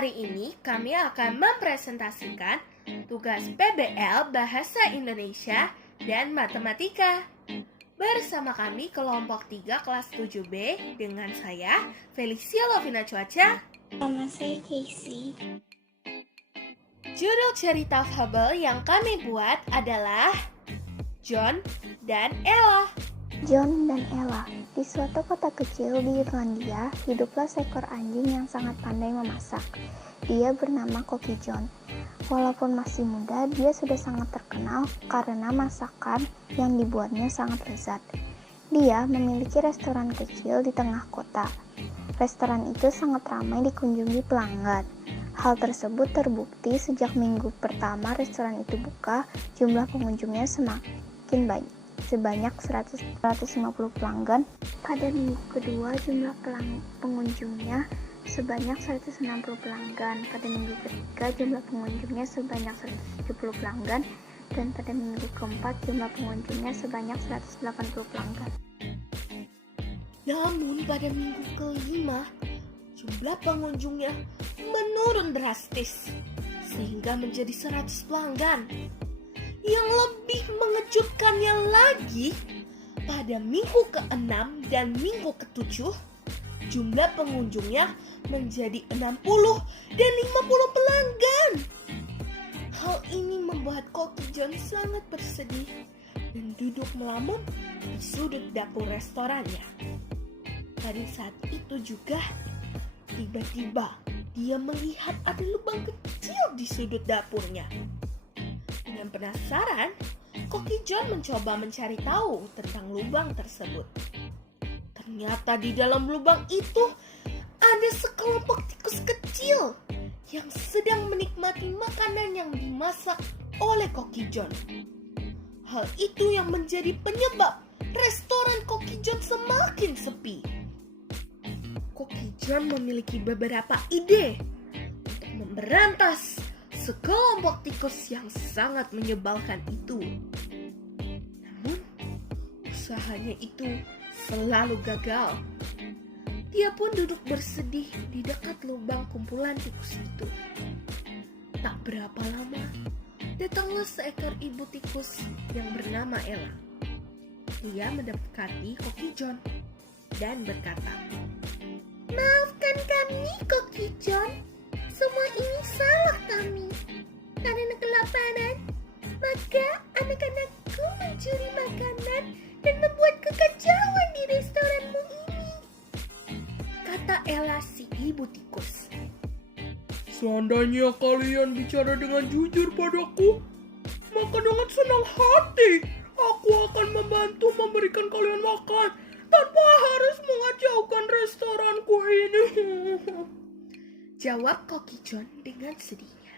hari ini kami akan mempresentasikan tugas PBL Bahasa Indonesia dan Matematika. Bersama kami kelompok 3 kelas 7B dengan saya, Felicia Lovina Cuaca. Nama saya Casey. Judul cerita fabel yang kami buat adalah John dan Ella. John dan Ella. Di suatu kota kecil di Irlandia, hiduplah seekor anjing yang sangat pandai memasak. Dia bernama Koki John. Walaupun masih muda, dia sudah sangat terkenal karena masakan yang dibuatnya sangat lezat. Dia memiliki restoran kecil di tengah kota. Restoran itu sangat ramai dikunjungi pelanggan. Hal tersebut terbukti sejak minggu pertama restoran itu buka, jumlah pengunjungnya semakin banyak. Sebanyak 150 pelanggan. Pada minggu kedua jumlah pengunjungnya sebanyak 160 pelanggan. Pada minggu ketiga jumlah pengunjungnya sebanyak 170 pelanggan. Dan pada minggu keempat jumlah pengunjungnya sebanyak 180 pelanggan. Namun pada minggu kelima jumlah pengunjungnya menurun drastis sehingga menjadi 100 pelanggan. Yang lebih mengejutkannya lagi, pada minggu ke-6 dan minggu ke-7, jumlah pengunjungnya menjadi 60 dan 50 pelanggan. Hal ini membuat Koki John sangat bersedih dan duduk melamun di sudut dapur restorannya. Pada saat itu juga, tiba-tiba dia melihat ada lubang kecil di sudut dapurnya. Dengan penasaran, Koki John mencoba mencari tahu tentang lubang tersebut. Ternyata di dalam lubang itu ada sekelompok tikus kecil yang sedang menikmati makanan yang dimasak oleh Koki John. Hal itu yang menjadi penyebab restoran Koki John semakin sepi. Koki John memiliki beberapa ide untuk memberantas sekelompok tikus yang sangat menyebalkan itu. Namun, usahanya itu selalu gagal. Dia pun duduk bersedih di dekat lubang kumpulan tikus itu. Tak berapa lama, datanglah seekor ibu tikus yang bernama Ella. Dia mendekati Koki John dan berkata, Maafkan kami, Koki John. Semua ini salah kami. Karena kelaparan, maka anak-anakku mencuri makanan dan membuat kekacauan di restoranmu ini, kata Ella si ibu tikus. Seandainya kalian bicara dengan jujur padaku, maka dengan senang hati aku akan membantu memberikan kalian makan tanpa harus mengacaukan restoranku ini. Jawab Koki John dengan sedihnya.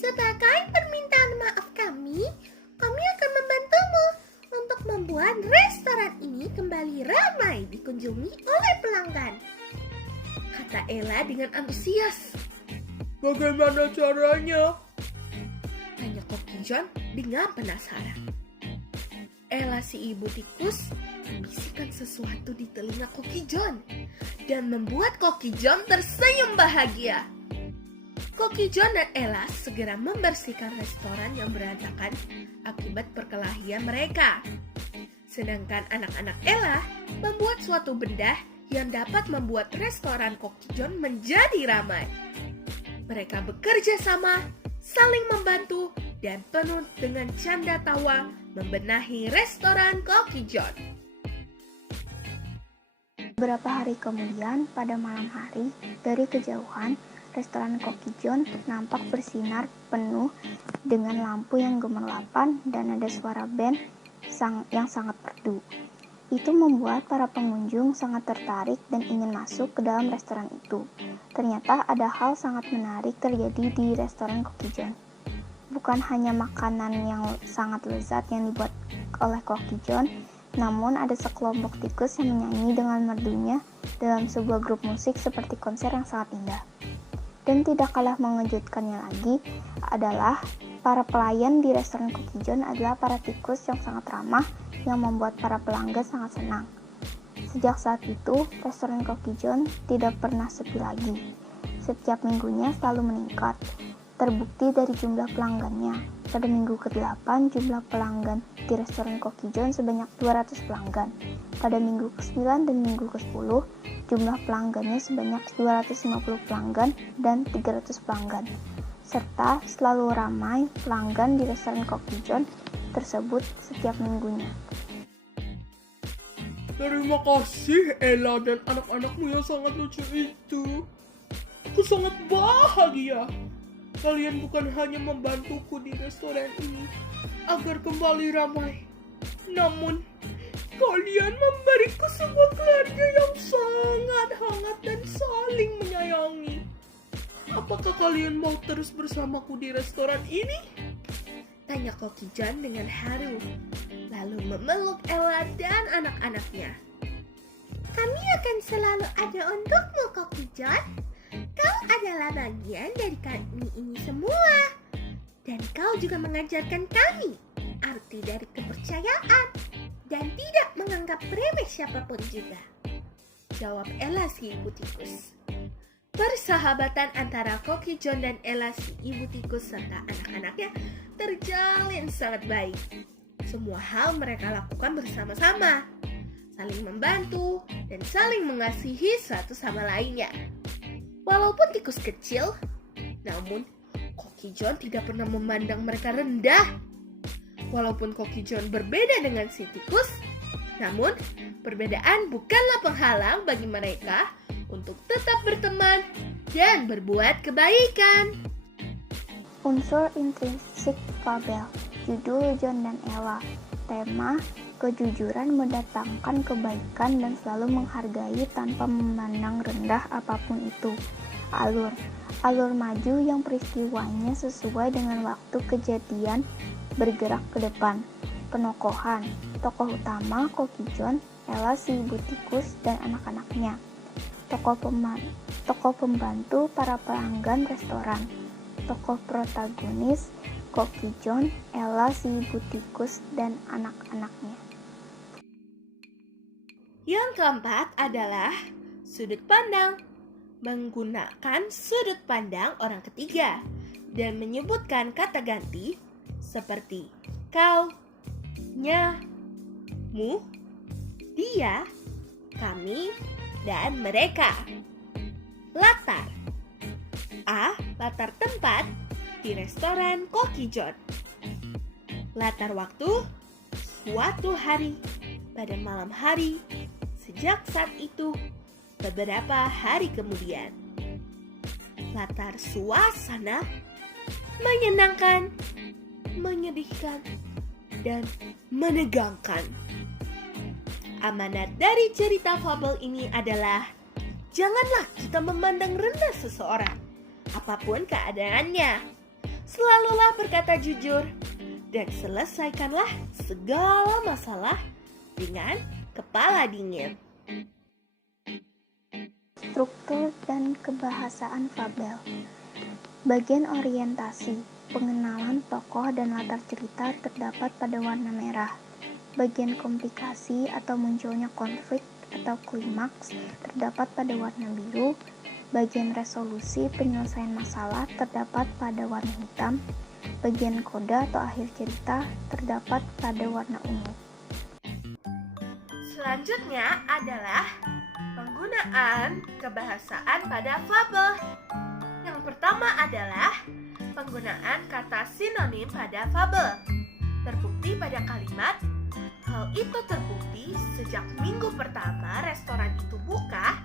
Sebagai permintaan maaf kami akan membantumu untuk membuat restoran ini kembali ramai dikunjungi oleh pelanggan, kata Ella dengan antusias. Bagaimana caranya? Tanya Koki John dengan penasaran. Ella si ibu tikus membisikkan sesuatu di telinga Koki John dan membuat Koki John tersenyum bahagia. Koki John dan Ella segera membersihkan restoran yang berantakan akibat perkelahian mereka. Sedangkan anak-anak Ella membuat suatu benda yang dapat membuat restoran Koki John menjadi ramai. Mereka bekerja sama, saling membantu, dan penuh dengan canda tawa membenahi restoran Koki John. Beberapa hari kemudian, pada malam hari, dari kejauhan, restoran Koki John nampak bersinar penuh dengan lampu yang gemerlapan dan ada suara band yang sangat merdu. Itu membuat para pengunjung sangat tertarik dan ingin masuk ke dalam restoran itu. Ternyata ada hal sangat menarik terjadi di restoran Koki John. Bukan hanya makanan yang sangat lezat yang dibuat oleh Koki John, namun ada sekelompok tikus yang menyanyi dengan merdunya dalam sebuah grup musik seperti konser yang sangat indah. Dan tidak kalah mengejutkannya lagi adalah para pelayan di restoran Koki John adalah para tikus yang sangat ramah yang membuat para pelanggan sangat senang. Sejak saat itu, restoran Koki John tidak pernah sepi lagi. setiap minggunya selalu meningkat. Terbukti dari jumlah pelanggannya. Pada minggu ke-8, jumlah pelanggan di restoran Koki John sebanyak 200 pelanggan. Pada minggu ke-9 dan minggu ke-10, jumlah pelanggannya sebanyak 250 pelanggan dan 300 pelanggan. Serta selalu ramai pelanggan di restoran Koki John tersebut setiap minggunya. Terima kasih Ella dan anak-anakmu yang sangat lucu itu. Aku sangat bahagia. Kalian bukan hanya membantuku di restoran ini agar kembali ramai, namun kalian memberiku sebuah keluarga yang sangat hangat dan saling menyayangi. Apakah kalian mau terus bersamaku di restoran ini? Tanya Koki John dengan haru, lalu memeluk Ella dan anak-anaknya. Kami akan selalu ada untukmu, Koki John. Kau adalah bagian dari kami ini semua. Dan kau juga mengajarkan kami arti dari kepercayaan dan tidak menganggap remeh siapapun juga. Jawab Ella si ibu tikus. Persahabatan antara Koki John dan Ella si ibu tikus serta anak-anaknya terjalin sangat baik. Semua hal mereka lakukan bersama-sama, saling membantu dan saling mengasihi satu sama lainnya. Walaupun tikus kecil, namun Koki John tidak pernah memandang mereka rendah. Walaupun Koki John berbeda dengan si tikus, namun perbedaan bukanlah penghalang bagi mereka untuk tetap berteman dan berbuat kebaikan. Unsur intrinsik fabel, judul John dan Ella. Tema, kejujuran mendatangkan kebaikan dan selalu menghargai tanpa memandang rendah apapun itu. Alur maju yang peristiwanya sesuai dengan waktu kejadian bergerak ke depan. Penokohan, tokoh utama Koki John, Ella si ibu tikus dan anak-anaknya. Tokoh pembantu para pelanggan restoran. Tokoh protagonis Koki John, Ella si ibu tikus dan anak-anaknya. Yang keempat adalah sudut pandang. Menggunakan sudut pandang orang ketiga dan menyebutkan kata ganti seperti kau, nya, mu, dia, kami, dan mereka. Latar. A. Latar tempat di restoran Koki John. Latar waktu, suatu hari pada malam hari, sejak saat itu beberapa hari kemudian. Latar suasana, menyenangkan, menyedihkan, dan menegangkan. Amanat dari cerita fabel ini adalah janganlah kita memandang rendah seseorang, apapun keadaannya. Selalulah berkata jujur dan selesaikanlah segala masalah dengan kepala dingin. Struktur dan kebahasaan fabel. Bagian orientasi, pengenalan tokoh dan latar cerita terdapat pada warna merah. Bagian komplikasi atau munculnya konflik atau klimaks terdapat pada warna biru. Bagian resolusi penyelesaian masalah terdapat pada warna hitam. Bagian koda atau akhir cerita terdapat pada warna ungu. Selanjutnya adalah penggunaan kebahasaan pada fabel. Yang pertama adalah penggunaan kata sinonim pada fabel. Terbukti pada kalimat, hal itu terbukti sejak minggu pertama restoran itu buka,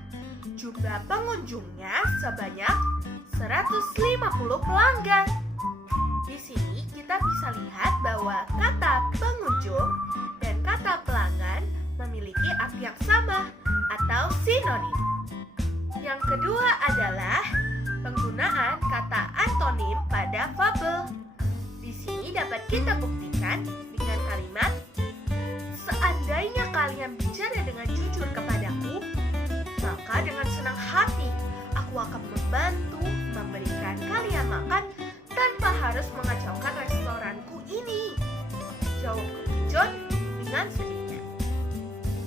jumlah pengunjungnya sebanyak 150 pelanggan. Di sini kita bisa lihat bahwa kata pengunjung dan kata pelanggan memiliki arti yang sama atau sinonim. Yang kedua adalah penggunaan kata antonim pada fabel. Di sini dapat kita buktikan dengan kalimat, seandainya kalian bicara dengan jujur kepadaku, maka dengan senang hati aku akan membantu memberikan kalian makan tanpa harus mengacaukan restoranku ini. Jawab Koki John dengan sedihnya.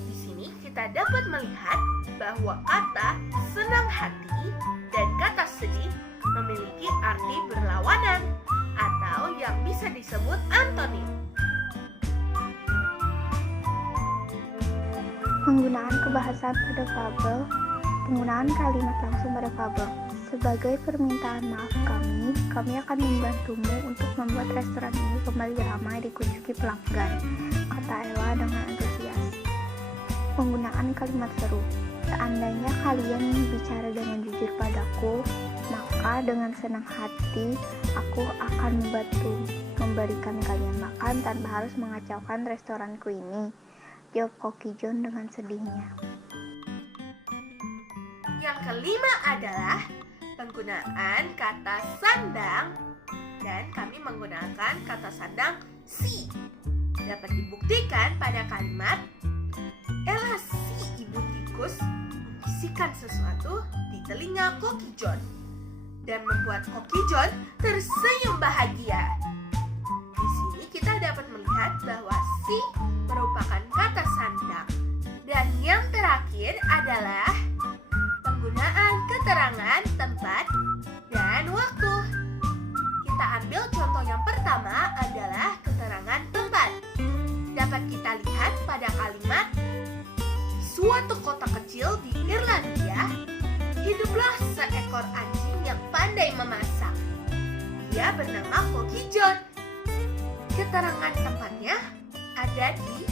Di sini kita dapat melihat bahwa kata senang hati dan kata sedih memiliki arti berlawanan atau yang bisa disebut antonim. Penggunaan kebahasaan pada fabel. Penggunaan kalimat langsung pada fabel. Sebagai permintaan maaf kami akan membantumu untuk membuat restoran ini kembali ramai dikunjungi pelanggan, kata Ella dengan antusias. Penggunaan kalimat seru. Seandainya kalian bicara dengan jujur padaku, maka dengan senang hati aku akan membantu memberikan kalian makan tanpa harus mengacaukan restoranku ini, jawab Koki John dengan sedihnya. Yang kelima adalah penggunaan kata sandang, dan kami menggunakan kata sandang si. Dapat dibuktikan pada kalimat Ella si ibu tikus membisikkan sesuatu di telinga Koki John dan membuat Koki John tersenyum bahagia. Di sini kita dapat melihat bahwa si merupakan kata sandang. Dan yang terakhir adalah penggunaan keterangan tempat dan waktu. Kita ambil contoh yang pertama adalah keterangan tempat. Dapat kita lihat pada kalimat suatu kota kecil di Irlandia, hiduplah seekor anjing yang pandai memasak. Dia bernama Koki John. Keterangan tempatnya ada di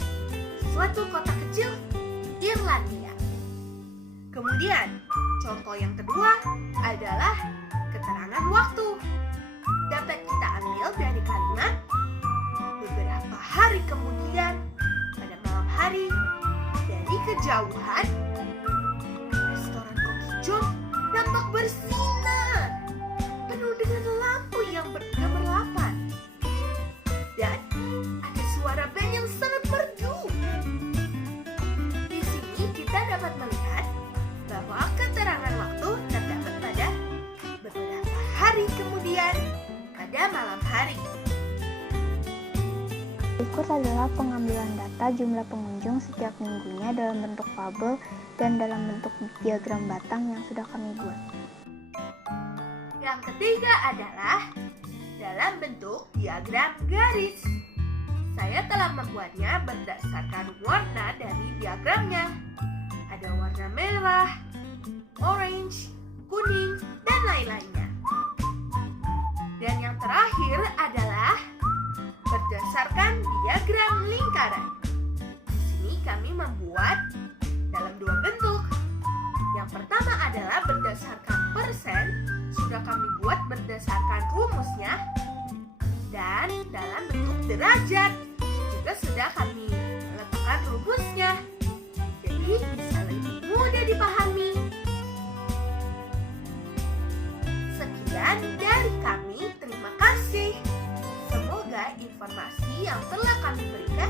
suatu kota kecil Irlandia. Kemudian, contoh yang kedua adalah keterangan waktu. Dapat kita ambil dari kalimat beberapa hari kemudian, pada malam hari, dari kejauhan, restoran Koki John nampak bersinar, penuh dengan lampu yang bergemerlapan. Dan ada suara band yang sangat merdu. Di sini kita dapat melihat bahwa keterangan waktu terdapat pada beberapa hari kemudian pada malam hari. Berikut adalah pengambilan data jumlah pengunjung setiap minggunya dalam bentuk fabel dan dalam bentuk diagram batang yang sudah kami buat. Yang ketiga adalah dalam bentuk diagram garis. Saya telah membuatnya berdasarkan warna dari diagramnya. Ada warna merah, orange, kuning, dan lain-lainnya. Dan yang terakhir adalah berdasarkan diagram lingkaran. Di sini kami membuat dalam dua bentuk. Yang pertama adalah berdasarkan persen, sudah kami buat berdasarkan rumusnya. Dan dalam bentuk derajat, juga sudah kami letakkan rumusnya. Jadi bisa lebih mudah dipahami. Sekian dari kami, terima kasih. Semoga informasi yang telah kami berikan